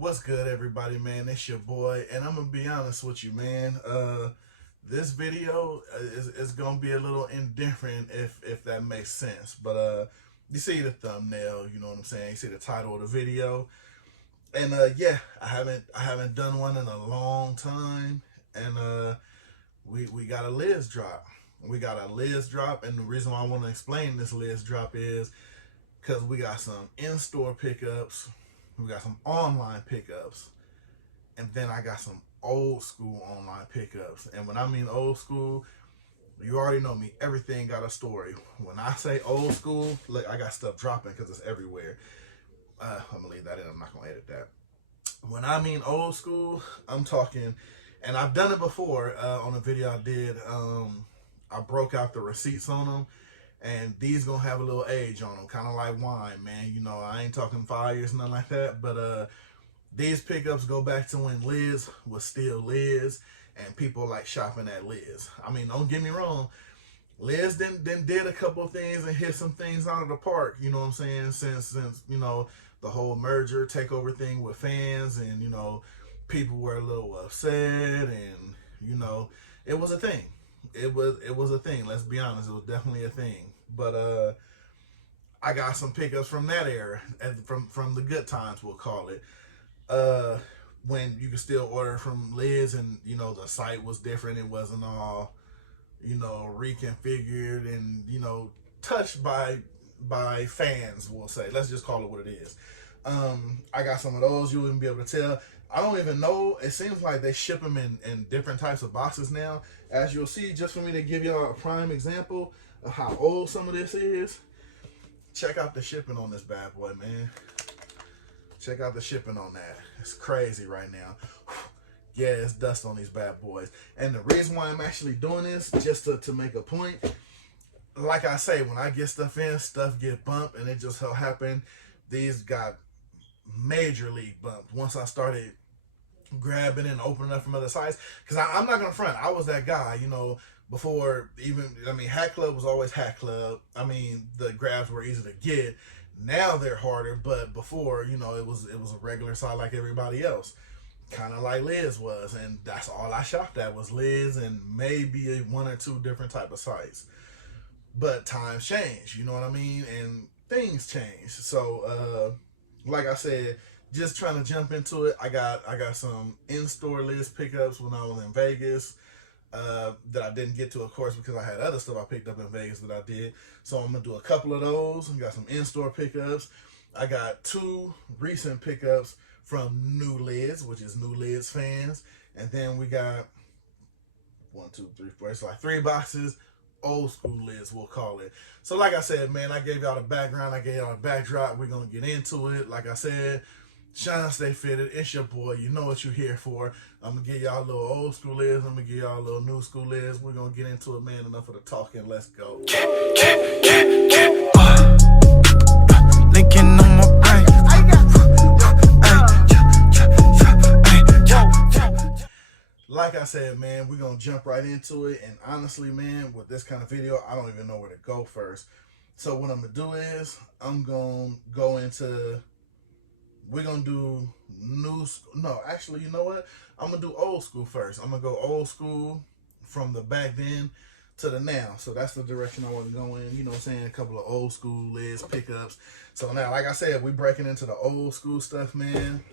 What's good, everybody, man? It's your boy, and I'm gonna be honest with you, man. This video is gonna be a little indifferent if that makes sense. But you see the thumbnail, you know what I'm saying? You see the title of the video, and yeah, I haven't done one in a long time, and we got a Liz drop. We got a Liz drop, and the reason why I want to explain this Liz drop is because we got some in-store pickups. We got some online pickups, and then I got some old school online pickups. And when I mean old school, you already know me. Everything got a story. When I say old school, look, I got stuff dropping because it's everywhere. I'm gonna leave that in. I'm not gonna edit that. When I mean old school, I'm talking, and I've done it before on a video I did. I broke out the receipts on them. And these gonna have a little age on them, kind of like wine, man. You know, I ain't talking 5 years, nothing like that. But these pickups go back to when Liz was still Liz, and people like shopping at Liz. I mean, don't get me wrong, Liz then did a couple of things and hit some things out of the park. You know what I'm saying? Since you know the whole merger takeover thing with fans, and you know people were a little upset, and you know it was a thing. It was a thing. Let's be honest, it was definitely a thing. But I got some pickups from that era, and from the good times, we'll call it. When you could still order from Liz, and you know the site was different. It wasn't all, you know, reconfigured and you know touched by fans. We'll say. Let's just call it what it is. I got some of those. You wouldn't be able to tell. I don't even know. It seems like they ship them in different types of boxes now. As you'll see, just for me to give y'all a prime example of how old some of this is, check out the shipping on this bad boy, man. Check out the shipping on that. It's crazy right now. Yeah, it's dust on these bad boys. And the reason why I'm actually doing this, just to make a point, like I say, when I get stuff in, stuff get bumped, and it just so happened these got majorly bumped once I started grabbing and opening up from other sites. Because I'm not gonna front, I was that guy, you know, before even, I mean, Hat Club was always Hat Club. I mean, the grabs were easy to get. Now they're harder, but before, you know, it was a regular site like everybody else, kind of like Liz was, and that's all I shopped at was Liz and maybe one or two different type of sites. But times change, you know what I mean, and things change. So like I said, just trying to jump into it. I got some in-store Liz pickups when I was in Vegas that I didn't get to, of course, because I had other stuff I picked up in Vegas that I did. So I'm gonna do a couple of those. I got some in-store pickups. I got two recent pickups from New Liz, which is New Liz fans, and then we got 1, 2, 3, 4. It's like 3 boxes. Old school Liz, we'll call it. So like I said, man, I gave y'all the background, I gave y'all the backdrop. We're gonna get into it. Like I said, Shawn.Stay.Fitted, it's your boy. You know what you're here for. I'm gonna give y'all a little old school Liz, I'm gonna give y'all a little new school Liz. We're gonna get into it, man. Enough of the talking, let's go. Linking on my brain. Like I said, man, we're going to jump right into it. And honestly, man, with this kind of video, I don't even know where to go first. So what I'm going to do is I'm going to go into, we're going to do new, no, actually, you know what? I'm going to do old school first. I'm going to go old school from the back then to the now. So that's the direction I want to go in. You know what I'm saying? A couple of old school Liz pickups. So now, like I said, we're breaking into the old school stuff, man.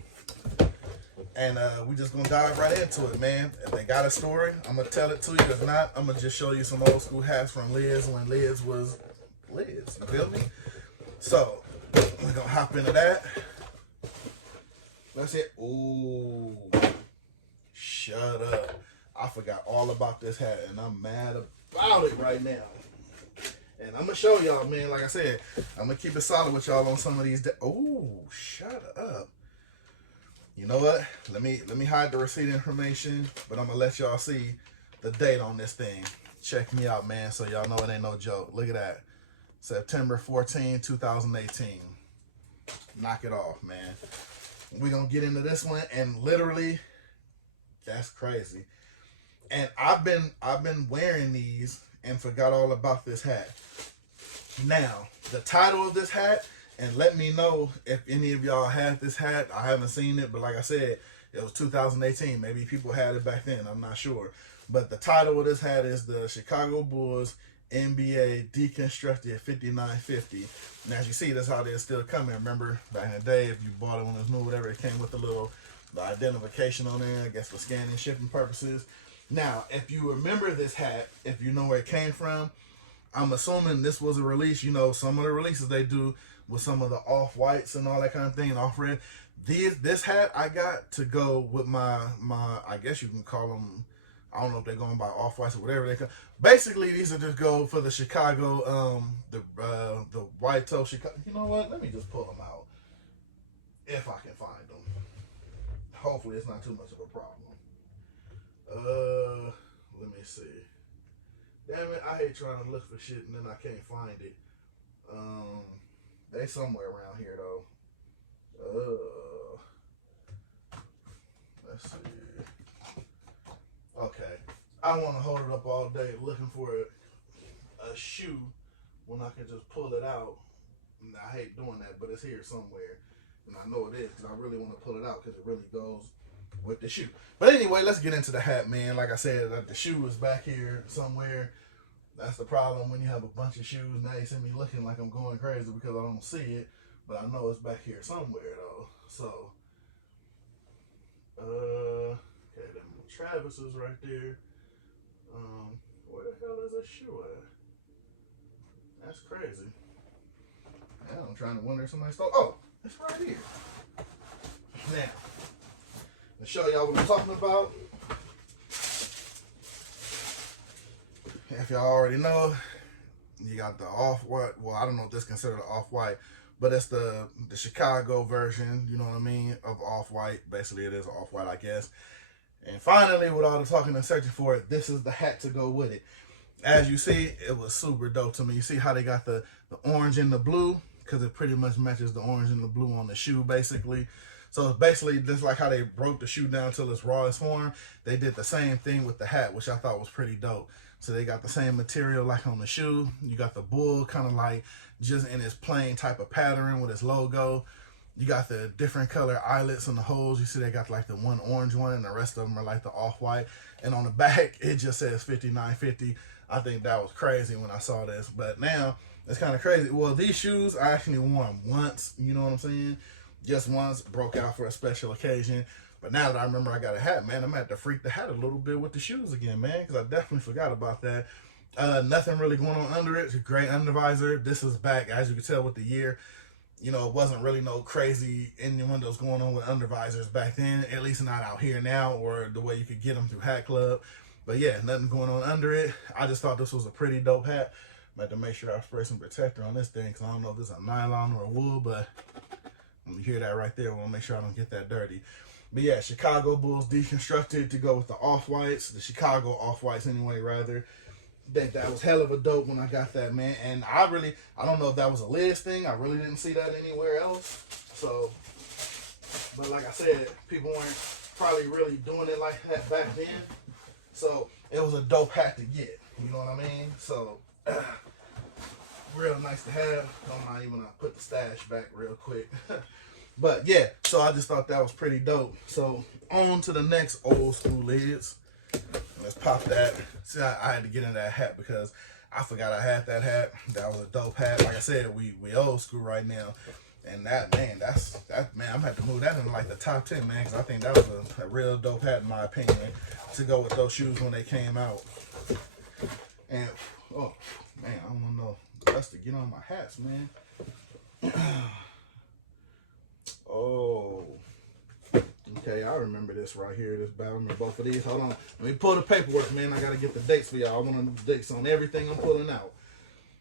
And we just gonna dive right into it, man. If they got a story, I'm gonna tell it to you. If not, I'm gonna just show you some old school hats from Liz when Liz was Liz. You feel me? So we're gonna hop into that. That's it. Ooh, shut up! I forgot all about this hat, and I'm mad about it right now. And I'm gonna show y'all, man. Like I said, I'm gonna keep it solid with y'all on some of these. Ooh, shut up. You know what? Let me hide the receipt information, but I'm gonna let y'all see the date on this thing. Check me out, man, so y'all know it ain't no joke. Look at that. September 14, 2018. Knock it off, man. We're gonna get into this one, and literally, that's crazy. And I've been wearing these and forgot all about this hat. Now, the title of this hat And let me know if any of y'all had this hat. I haven't seen it, but like I said, it was 2018. Maybe people had it back then. I'm not sure. But the title of this hat is the Chicago Bulls NBA Deconstructed 5950. And as you see, that's how they're still coming. Remember, back in the day, if you bought it when it was new, whatever, it came with the identification on there, I guess for scanning and shipping purposes. Now, if you remember this hat, if you know where it came from, I'm assuming this was a release. You know, some of the releases they do with some of the off-whites and all that kind of thing, and off-red. This hat I got to go with my I guess you can call them, I don't know if they're going by off-whites or whatever they call. Basically, these are just go for the Chicago, the white toe Chicago. You know what? Let me just pull them out if I can find them. Hopefully, it's not too much of a problem. Let me see. Damn it, I hate trying to look for shit and then I can't find it. They somewhere around here though. Let's see. Okay. I don't want to hold it up all day looking for a shoe when I can just pull it out. And I hate doing that, but it's here somewhere. And I know it is because I really want to pull it out because it really goes with the shoe. But anyway, let's get into the hat, man. Like I said, the shoe is back here somewhere. That's the problem when you have a bunch of shoes. Now you see me looking like I'm going crazy because I don't see it. But I know it's back here somewhere, though. So, okay, then Travis is right there. Where the hell is this shoe at? That's crazy. Man, I'm trying to wonder if somebody stole. Oh, it's right here. Now, to show y'all what I'm talking about. If y'all already know, you got the off-white. Well, I don't know if this is considered off-white, but it's the Chicago version, you know what I mean, of off-white. Basically, it is off-white, I guess. And finally, with all the talking and searching for it, this is the hat to go with it. As you see, it was super dope to me. You see how they got the orange and the blue? Because it pretty much matches the orange and the blue on the shoe, basically. So it's basically just like how they broke the shoe down till its rawest form. They did the same thing with the hat, which I thought was pretty dope. So they got the same material like on the shoe. You got the bull kind of like just in its plain type of pattern with its logo. You got the different color eyelets on the holes. You see they got like the one orange one and the rest of them are like the off-white. And on the back, it just says 5950. I think that was crazy when I saw this. But now, it's kind of crazy. Well, these shoes, I actually wore them once. You know what I'm saying? Just once, broke out for a special occasion. But now that I remember I got a hat, man, I'm going to have to freak the hat a little bit with the shoes again, man, because I definitely forgot about that. Nothing really going on under it. It's a great undervisor. This is back, as you can tell, with the year. You know, it wasn't really no crazy innuendos going on with undervisors back then, at least not out here now, or the way you could get them through Hat Club. But yeah, nothing going on under it. I just thought this was a pretty dope hat. I had to make sure I spray some protector on this thing, because I don't know if it's a nylon or a wool, but you hear that right there. I want to make sure I don't get that dirty. But yeah, Chicago Bulls deconstructed to go with the off-whites, the Chicago off-whites anyway, rather. Think that was hell of a dope when I got that, man. And I don't know if that was a Liz thing. I really didn't see that anywhere else. So, but like I said, people weren't probably really doing it like that back then. So it was a dope hat to get. You know what I mean? So, real nice to have. Don't mind even I put the stash back real quick. But yeah, so I just thought that was pretty dope. So on to the next old school lids. Let's pop that. See, I had to get in that hat because I forgot I had that hat. That was a dope hat. Like I said, we old school right now. And that, man, man, I'm gonna have to move that in like the top 10, man, because I think that was a real dope hat in my opinion to go with those shoes when they came out. And, oh, man, I don't know dust to get on my hats, man. Oh, okay, I remember this right here. This battle, both of these. Hold on, let me pull the paperwork, man. I gotta get the dates for y'all. I want the dates on everything I'm pulling out.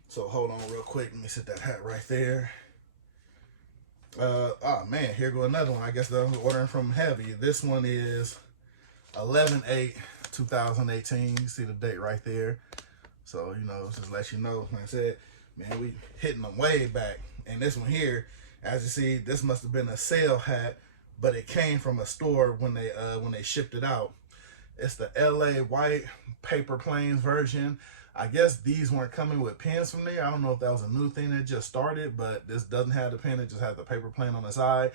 So hold on real quick. Let me set that hat right there. Oh man, here go another one. I guess I'm ordering from Heavy. This one is 11/8/2018. You see the date right there. So you know, just let you know. Like I said, man, we hitting them way back. And this one here, as you see, this must have been a sale hat, but it came from a store when they shipped it out. It's the LA white paper planes version. I guess these weren't coming with pins from there. I don't know if that was a new thing that just started, but this doesn't have the pin. It just has the paper plane on the side.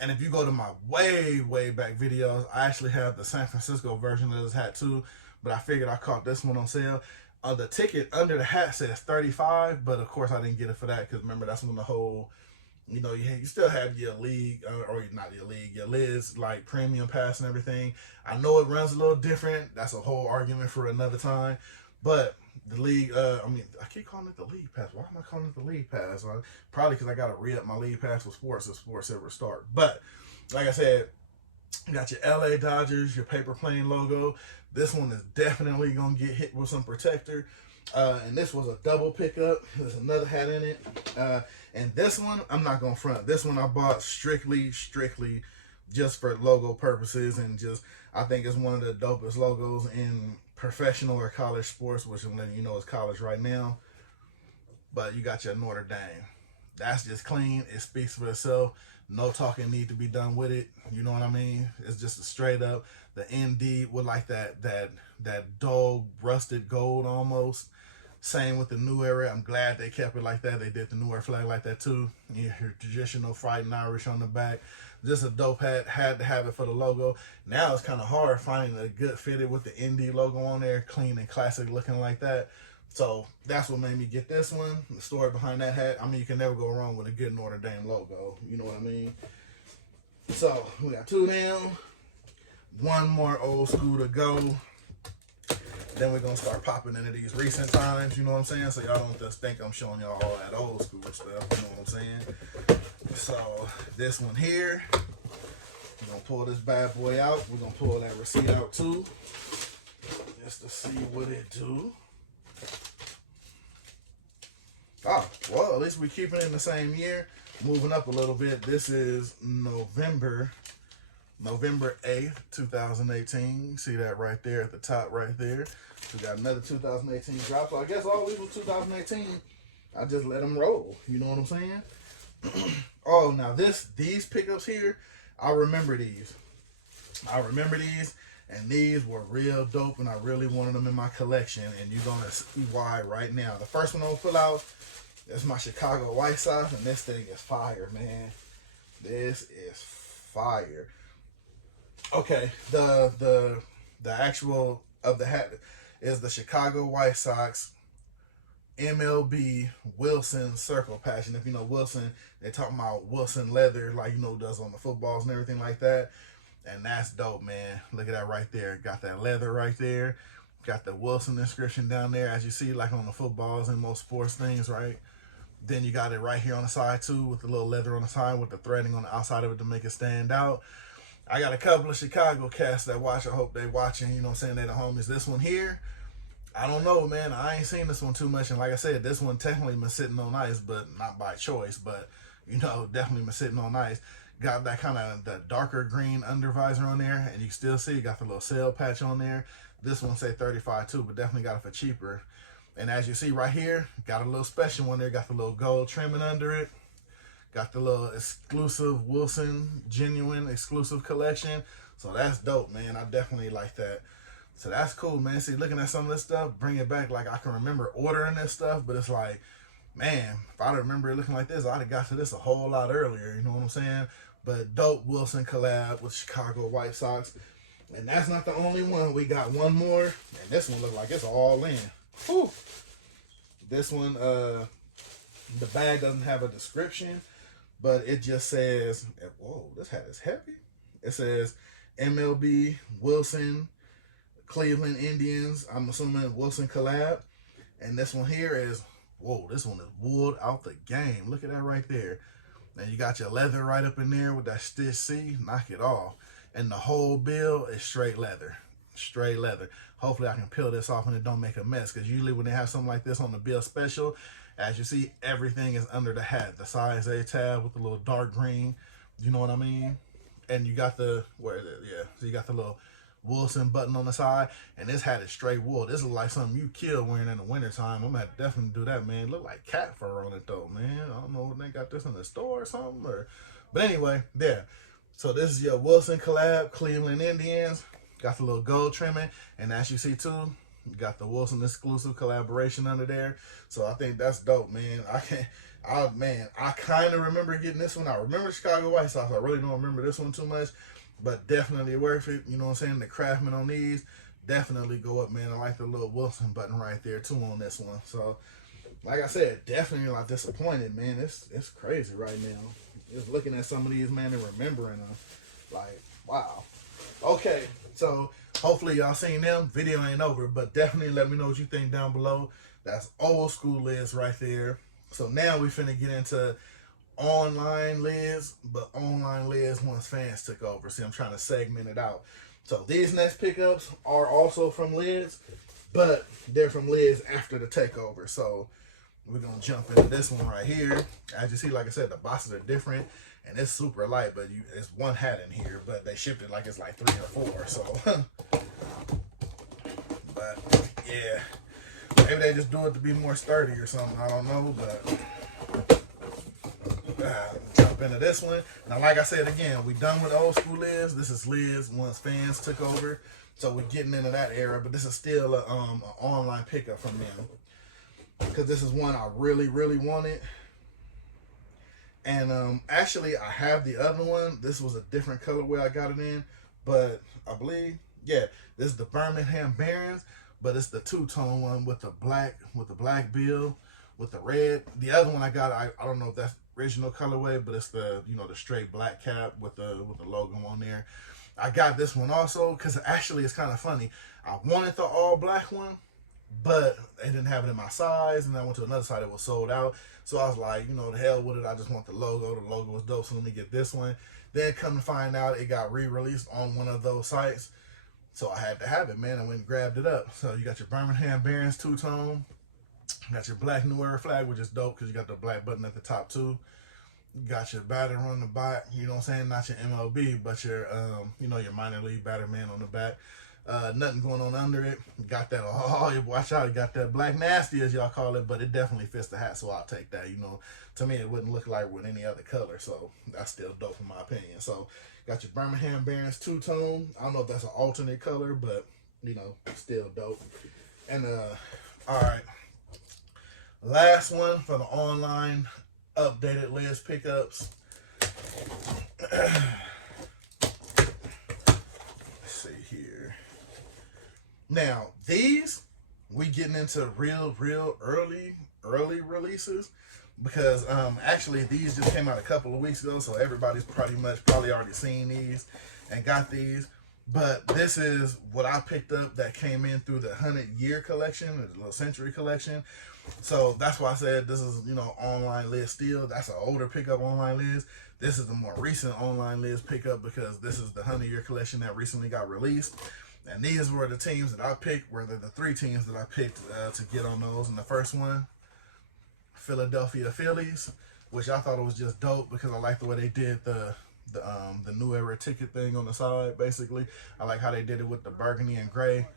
And if you go to my way back videos, I actually have the San Francisco version of this hat too, but I figured I caught this one on sale. The ticket under the hat says $35, but of course I didn't get it for that because remember, that's when the whole, you know, you still have your league, or not your league, your Liz, like premium pass and everything. I know it runs a little different. That's a whole argument for another time. But the league, I keep calling it the league pass. Why am I calling it the league pass? Probably because I got to re-up my league pass with sports if sports ever start. But like I said, you got your LA Dodgers, your paper plane logo. This one is definitely going to get hit with some protector. And this was a double pickup. There's another hat in it. And this one, I'm not going to front. This one I bought strictly just for logo purposes. And just, I think it's one of the dopest logos in professional or college sports, which I'm letting you know is college right now. But you got your Notre Dame. That's just clean. It speaks for itself. No talking need to be done with it. You know what I mean? It's just a straight up. The ND with like that dull rusted gold almost. Same with the New Era. I'm glad they kept it like that. They did the New Era flag like that too. Your traditional fighting Irish on the back. Just a dope hat. Had to have it for the logo. Now it's kind of hard finding a good fitted with the ND logo on there. Clean and classic looking like that. So that's what made me get this one. The story behind that hat. I mean, you can never go wrong with a good Notre Dame logo. You know what I mean? So we got two down. One more old school to go. Then we're going to start popping into these recent times. You know what I'm saying? So y'all don't just think I'm showing y'all all that old school stuff. You know what I'm saying? So this one here. We're going to pull this bad boy out. We're going to pull that receipt out too. Just to see what it do. Oh, well, at least we're keeping it in the same year. Moving up a little bit. This is November 8th, 2018. See that right there at the top right there. We got another 2018 drop. So I guess all these were 2018. I just let them roll. You know what I'm saying? Oh, now these pickups here, I remember these. And these were real dope, and I really wanted them in my collection. And you're going to see why right now. The first one I'm going to pull out is my Chicago White Sox, and this thing is fire, man. This is fire. Okay, the actual of the hat is the Chicago White Sox MLB Wilson circle patch. And if you know Wilson, they're talking about Wilson leather, like you know does on the footballs and everything like that. And that's dope, man. Look at that right there. Got that leather right there. Got the Wilson inscription down there, as you see, like on the footballs and most sports things, right? Then you got it right here on the side too, with the little leather on the side with the threading on the outside of it to make it stand out. I got a couple of Chicago cats that watch. I hope they watching. You know what I'm saying? They the homies. This one here, I don't know, man. I ain't seen this one too much. And like I said, this one technically been sitting on ice, but not by choice. But, you know, definitely been sitting on ice. Got that kind of the darker green under visor on there. And you still see, got the little sale patch on there. This one say 35 too, but definitely got it for cheaper. And as you see right here, got a little special one there. Got the little gold trimming under it. Got the little exclusive Wilson genuine exclusive collection. So that's dope, man. I definitely like that. So that's cool, man. See, looking at some of this stuff, bring it back. Like I can remember ordering this stuff, but it's like, man, if I remember it looking like this, I'd have got to this a whole lot earlier. You know what I'm saying? But dope Wilson collab with Chicago White Sox. And that's not the only one. We got one more. And this one look like it's all in. Whew. This one, the bag doesn't have a description, but it just says, whoa, this hat is heavy. It says MLB Wilson Cleveland Indians. I'm assuming Wilson collab. And this one here is, whoa, this one is wooled out the game. Look at that right there. Now you got your leather right up in there with that Stitch C. Knock it off. And the whole bill is straight leather. Straight leather. Hopefully I can peel this off and it don't make a mess. Because usually when they have something like this on the bill special, as you see, everything is under the hat. The size A tab with the little dark green. You know what I mean? And you got the, where is it? Yeah. So you got the little Wilson button on the side. And this hat is straight wool. This is like something you kill wearing in the wintertime. I'm going to definitely do that, man. It look like cat fur on it though, man. I don't know if they got this in the store or something. But anyway, there. So this is your Wilson collab, Cleveland Indians. Got the little gold trimming. And as you see too, You got the Wilson exclusive collaboration under there. So I think that's dope, man. I kind of remember getting this one. I remember Chicago White Sox. I really don't remember this one too much, but definitely worth it. You know what I'm saying? The craftsman on these definitely go up, man. I like the little Wilson button right there too on this one. So like I said, definitely not disappointed, man. It's crazy right now. Just looking at some of these, man, and remembering them. Like, wow. Okay, so hopefully y'all seen them. Video ain't over, but definitely let me know what you think down below. That's old school lids right there. So now we finna get into online lids, but online lids once fans took over. See, I'm trying to segment it out. So these next pickups are also from lids, but they're from lids after the takeover. So we're gonna jump into this one right here. As you see, like I said, the boxes are different and it's super light, but it's one hat in here, but they shipped it like it's like 3 or 4. So but yeah, maybe they just do it to be more sturdy or something, I don't know. But jump into this one. Now, like I said again, we done with old school lids. This is lids once fans took over, so we're getting into that era. But this is still a an online pickup from them, because this is one I really wanted. And actually I have the other one. This was a different colorway I got it in, but I believe, yeah, this is the Birmingham Barons, but it's the two-tone one with the black bill with the red. The other one I got, I don't know if that's original colorway, but it's the, you know, the straight black cap with the logo on there. I got this one also because actually it's kind of funny. I wanted the all black one, but they didn't have it in my size, and I went to another site that was sold out. So I was like, you know, the hell with it. I just want the logo. The logo was dope, so let me get this one. Then come to find out, it got re-released on one of those sites, so I had to have it, man. I went and grabbed it up. So you got your Birmingham Barons two-tone. You got your black New Era flag, which is dope because you got the black button at the top too. You got your batter on the back. You know what I'm saying? Not your MLB, but your you know, your minor league batter man on the back. Nothing going on under it. Got that, oh, watch out, you got that black nasty, as y'all call it, but it definitely fits the hat, so I'll take that. You know, to me it wouldn't look like with any other color, so that's still dope in my opinion. So got your Birmingham Barons two-tone. I don't know if that's an alternate color, but you know, still dope. And all right, last one for the online updated lids pickups. Let's see here. Now, these, we getting into real early releases, because actually these just came out a couple of weeks ago, so everybody's probably already seen these and got these. But this is what I picked up that came in through the 100-year collection, the little century collection. So that's why I said this is, you know, online lids still. That's an older pickup online lids. This is the more recent online lids pickup, because this is the 100-year collection that recently got released. And these were the teams that I picked, were the 3 teams that I picked to get on those. And the first one, Philadelphia Phillies, which I thought it was just dope because I like the way they did the New Era ticket thing on the side, basically. I like how they did it with the burgundy and gray.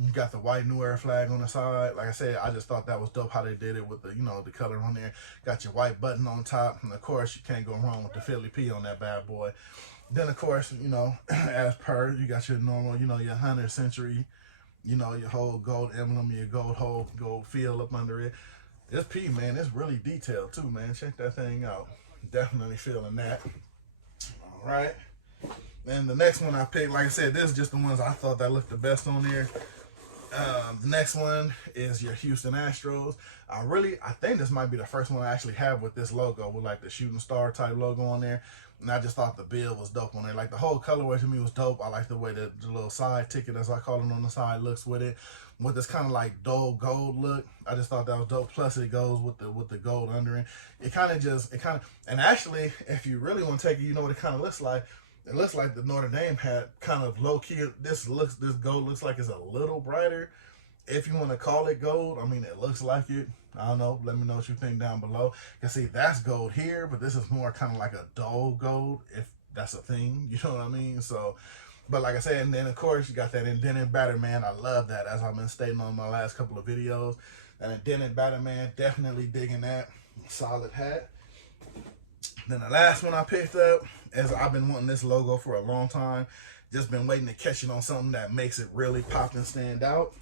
You got the white New Era flag on the side. Like I said, I just thought that was dope how they did it with the, you know, the color on there. Got your white button on top. And of course, you can't go wrong with the Philly P on that bad boy. Then, of course, you know, as per, you got your normal, you know, your 100th century, you know, your whole gold emblem, your gold field up under it. This P, man, it's really detailed too, man. Check that thing out. Definitely feeling that. All right. Then the next one I picked, like I said, this is just the ones I thought that looked the best on there. The next one is your Houston Astros. I think this might be the first one I actually have with this logo, with like the shooting star type logo on there. And I just thought the bill was dope on there. Like the whole colorway to me was dope. I like the way the little side ticket, as I call it, on the side looks with it, with this kind of like dull gold look. I just thought that was dope. Plus it goes with the gold under it. And actually, if you really want to take it, you know what it kind of looks like. It looks like the Notre Dame hat, kind of low key. This gold looks like it's a little brighter. If you want to call it gold, I mean, it looks like it. I don't know. Let me know what you think down below. You can see that's gold here, but this is more kind of like a dull gold, if that's a thing. You know what I mean? So, but like I said, and then of course you got that indented batter man. I love that, as I've been stating on my last couple of videos. That indented batter man, definitely digging that. Solid hat. Then the last one I picked up, as I've been wanting this logo for a long time, just been waiting to catch it on something that makes it really pop and stand out.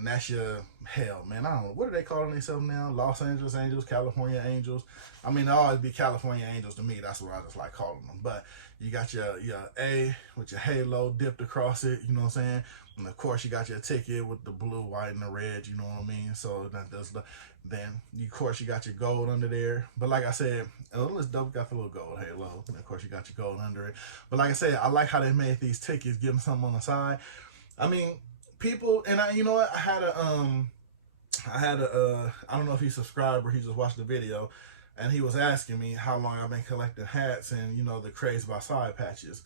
and that's your hell, man. I don't know, what are they calling themselves now? Los Angeles Angels, California Angels. I mean, they always be California Angels to me. That's what I just like calling them. But you got your A with your halo dipped across it, you know what I'm saying? And of course you got your ticket with the blue, white, and the red, you know what I mean? So that does the, then of course you got your gold under there. But like I said, it's dope, got the little gold halo. And of course you got your gold under it. But like I said, I like how they made these tickets, give them something on the side. I mean, people, and you know what? I had a I don't know if he subscribed or he just watched the video, and he was asking me how long I've been collecting hats and, you know, the craze about side patches.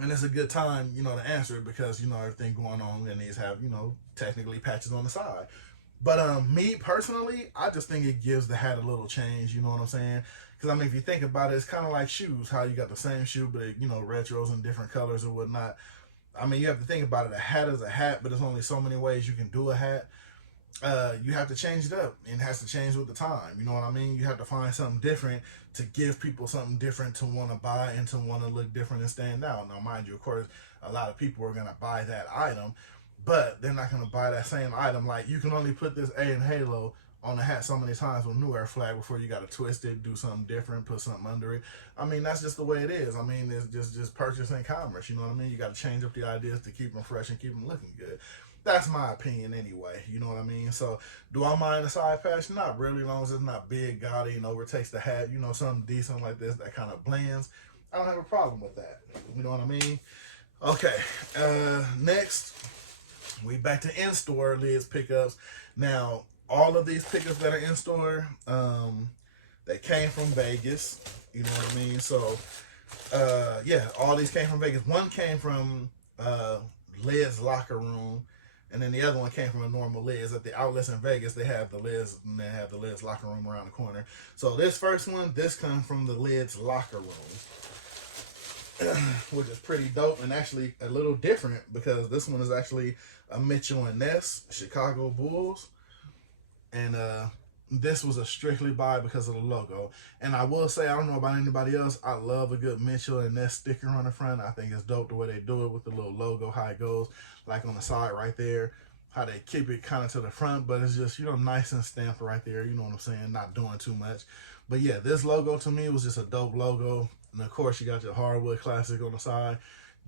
And it's a good time, you know, to answer it because, you know, everything going on and these have, you know, technically patches on the side. But me personally, I just think it gives the hat a little change, you know what I'm saying? Because, I mean, if you think about it, it's kind of like shoes, how you got the same shoe, but, you know, retros and different colors and whatnot. I mean, you have to think about it. A hat is a hat, but there's only so many ways you can do a hat. You have to change it up, and it has to change with the time. You know what I mean? You have to find something different to give people something different to want to buy and to want to look different and stand out. Now, mind you, of course, a lot of people are going to buy that item, but they're not going to buy that same item. Like, you can only put this A and halo on the hat so many times with New Era flag before you got to twist it, do something different, put something under it. I mean, that's just the way it is. I mean, it's just purchase and commerce. You know what I mean? You got to change up the ideas to keep them fresh and keep them looking good. That's my opinion anyway, you know what I mean? So, do I mind the side patch? Not really, as long as it's not big, gaudy, and overtakes the hat, you know, something decent like this that kind of blends. I don't have a problem with that, you know what I mean? Okay, next, we back to Instore lids pickups. Now, all of these pickups that are in store, they came from Vegas, you know what I mean? So, yeah, all these came from Vegas. One came from Lids Locker Room, and then the other one came from a normal Lids. At the outlets in Vegas, they have the Lids, and they have the Lids Locker Room around the corner. So this first one, this comes from the Lids Locker Room, which is pretty dope and actually a little different because this one is actually a Mitchell and Ness Chicago Bulls. And this was a strictly buy because of the logo. And I will say, I don't know about anybody else, I love a good Mitchell and Ness sticker on the front. I think it's dope the way they do it with the little logo, how it goes, like on the side right there, how they keep it kind of to the front, but it's just, you know, nice and stamped right there, you know what I'm saying, not doing too much. But yeah, this logo to me was just a dope logo. And of course, you got your Hardwood Classic on the side.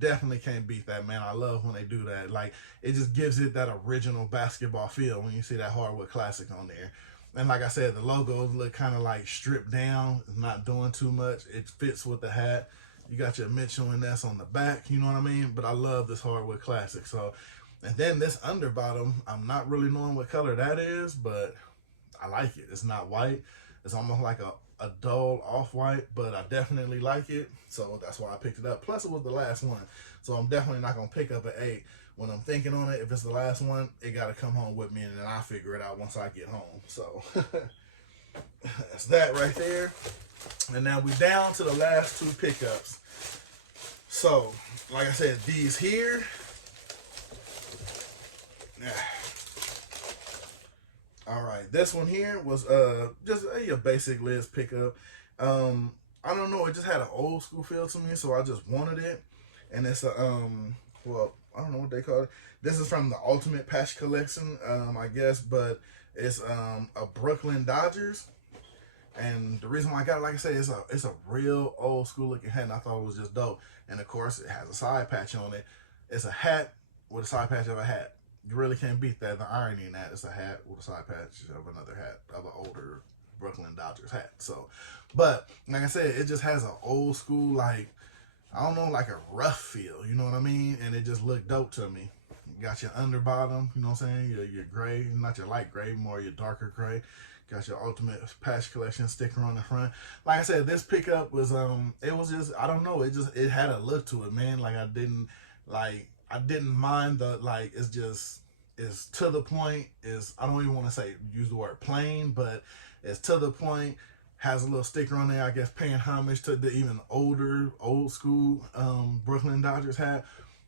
Definitely can't beat that, man. I love when they do that. Like, it just gives it that original basketball feel when you see that Hardwood Classic on there. And like I said, the logos look kind of like stripped down, not doing too much. It fits with the hat. You got your Mitchell and Ness on the back, you know what I mean? But I love this Hardwood Classic. So, and then this underbottom, I'm not really knowing what color that is, but I like it. It's not white. It's almost like a dull off-white, but I definitely like it, so that's why I picked it up. Plus, it was the last one, so I'm definitely not going to pick up an 8. When I'm thinking on it, if it's the last one, it got to come home with me, and then I'll figure it out once I get home. So, that's that right there. And now we're down to the last 2 pickups. So, like I said, these here, all right, this one here was just a basic Lids pickup. I don't know, it just had an old school feel to me, so I just wanted it. And it's a well, I don't know what they call it. This is from the Ultimate Patch Collection, I guess, but it's a Brooklyn Dodgers. And the reason why I got it, like I said, it's a real old school looking hat, and I thought it was just dope. And of course, it has a side patch on it. It's a hat with a side patch of a hat. You really can't beat that. The irony in that, it's a hat with a side patch of another hat, of an older Brooklyn Dodgers hat. So, but like I said, it just has an old school, like, I don't know, like a rough feel, you know what I mean? And it just looked dope to me. You got your underbottom, you know what I'm saying? Your gray, not your light gray, more your darker gray. Got your Ultimate Patch Collection sticker on the front. Like I said, this pickup was it was just, I don't know, it had a look to it, man. Like I didn't mind the, like, it's to the point, I don't even want to use the word plain, but it's to the point, has a little sticker on there, I guess paying homage to the even old school Brooklyn Dodgers hat.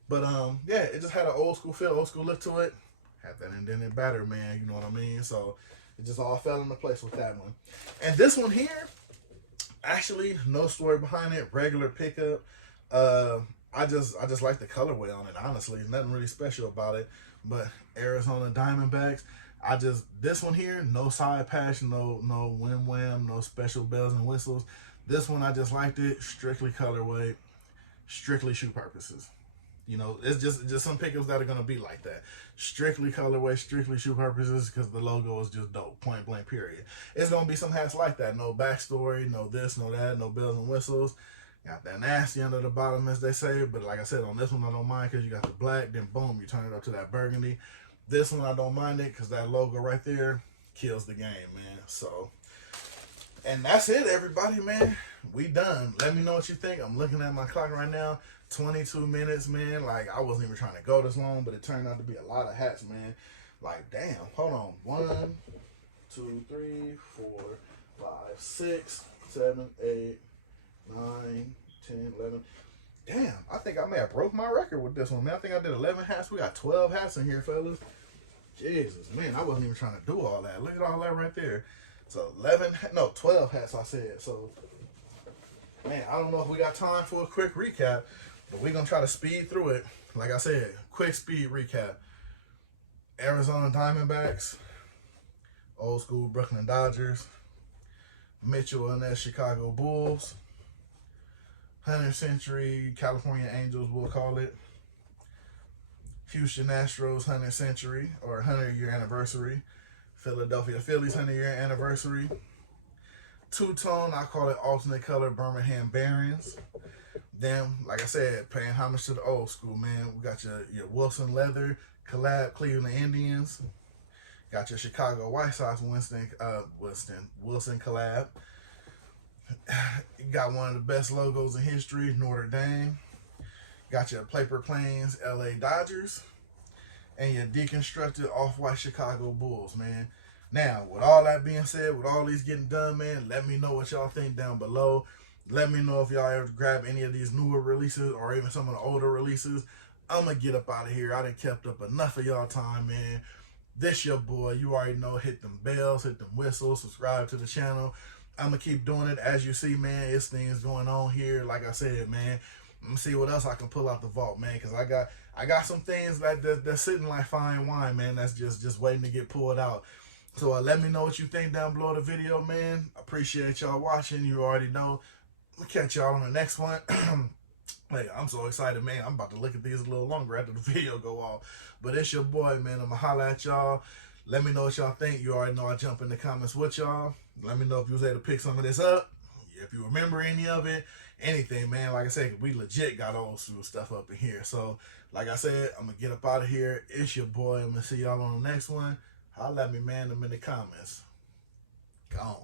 But yeah, it just had an old school feel, old school look to it. Had that indented batter, man, you know what I mean? So it just all fell into place with that one. And this one here, actually, no story behind it, regular pickup. I just like the colorway on it, honestly. Nothing really special about it. But Arizona Diamondbacks, this one here, no side patch, no whim wham, no special bells and whistles. This one I just liked it, strictly colorway, strictly shoe purposes. You know, it's just some pickups that are gonna be like that. Strictly colorway, strictly shoe purposes, because the logo is just dope. Point blank. Period. It's gonna be some hats like that. No backstory, no this, no that, no bells and whistles. Got that nasty under the bottom, as they say. But like I said, on this one I don't mind because you got the black. Then boom, you turn it up to that burgundy. This one I don't mind it because that logo right there kills the game, man. So, and that's it, everybody, man. We done. Let me know what you think. I'm looking at my clock right now. 22 minutes, man. Like, I wasn't even trying to go this long, but it turned out to be a lot of hats, man. Like, damn. Hold on. 1, 2, 3, 4, 5, 6, 7, 8, 9, 10, 11. Damn, I think I may have broke my record with this one, man. I think I did 11 hats. We got 12 hats in here, fellas. Jesus, man. I wasn't even trying to do all that. Look at all that right there. So, 12 hats, I said. So, man, I don't know if we got time for a quick recap. But we're going to try to speed through it. Like I said, quick speed recap. Arizona Diamondbacks, old school Brooklyn Dodgers, Mitchell and Ness Chicago Bulls, 100th Century California Angels, we'll call it, Houston Astros 100th Century or 100-year anniversary, Philadelphia Phillies 100-year anniversary, two-tone, I call it alternate color Birmingham Barons. Then, like I said, paying homage to the old school, man. We got your Wilson Leather collab Cleveland Indians. Got your Chicago White Sox Wilson collab. You got one of the best logos in history, Notre Dame. Got your Paper Planes LA Dodgers. And your deconstructed off-white Chicago Bulls, man. Now, with all that being said, with all these getting done, man, let me know what y'all think down below. Let me know if y'all ever grab any of these newer releases or even some of the older releases. I'm going to get up out of here. I done kept up enough of y'all time, man. This your boy. You already know. Hit them bells, hit them whistles, subscribe to the channel. I'm going to keep doing it. As you see, man, it's things going on here. Like I said, man, I'm going to see what else I can pull out the vault, man, because I got some things that's sitting like fine wine, man, that's just waiting to get pulled out. So let me know what you think down below the video, man. Appreciate y'all watching. You already know. We'll catch y'all on the next one. Hey, I'm so excited, man. I'm about to look at these a little longer after the video go off. But it's your boy, man. I'm going to holler at y'all. Let me know what y'all think. You already know I jump in the comments with y'all. Let me know if you was able to pick some of this up. If you remember any of it. Anything, man. Like I said, we legit got old school stuff up in here. So, like I said, I'm going to get up out of here. It's your boy. I'm going to see y'all on the next one. Holla at me, man. I'm in the comments. Gone.